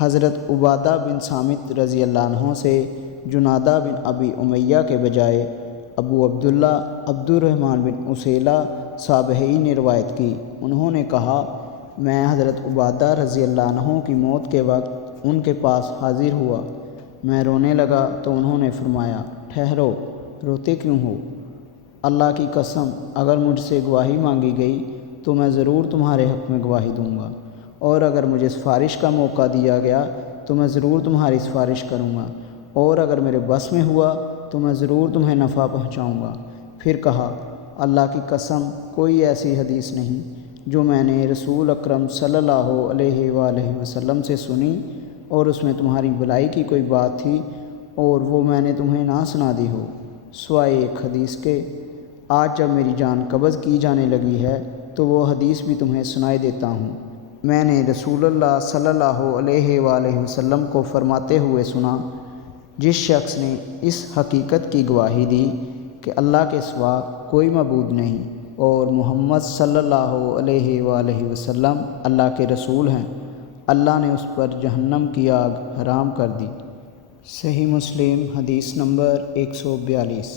حضرت عبادہ بن صامت رضی اللہ عنہ سے جنادہ بن ابی امیہ کے بجائے ابو عبداللہ عبد الرحمن بن اسیلہ صابہی نے روایت کی۔ انہوں نے کہا، میں حضرت عبادہ رضی اللہ عنہ کی موت کے وقت ان کے پاس حاضر ہوا۔ میں رونے لگا تو انہوں نے فرمایا، ٹھہرو، روتے کیوں ہو؟ اللہ کی قسم، اگر مجھ سے گواہی مانگی گئی تو میں ضرور تمہارے حق میں گواہی دوں گا، اور اگر مجھے سفارش کا موقع دیا گیا تو میں ضرور تمہاری سفارش کروں گا، اور اگر میرے بس میں ہوا تو میں ضرور تمہیں نفع پہنچاؤں گا۔ پھر کہا، اللہ کی قسم، کوئی ایسی حدیث نہیں جو میں نے رسول اکرم صلی اللہ علیہ وآلہ وسلم سے سنی اور اس میں تمہاری بھلائی کی کوئی بات تھی اور وہ میں نے تمہیں نہ سنا دی ہو، سوائے ایک حدیث کے۔ آج جب میری جان قبض کی جانے لگی ہے تو وہ حدیث بھی تمہیں سنائی دیتا ہوں۔ میں نے رسول اللہ صلی اللہ علیہ وآلہ وسلم کو فرماتے ہوئے سنا، جس شخص نے اس حقیقت کی گواہی دی کہ اللہ کے سوا کوئی معبود نہیں اور محمد صلی اللہ علیہ وآلہ وسلم اللہ کے رسول ہیں، اللہ نے اس پر جہنم کی آگ حرام کر دی۔ صحیح مسلم حدیث نمبر 142۔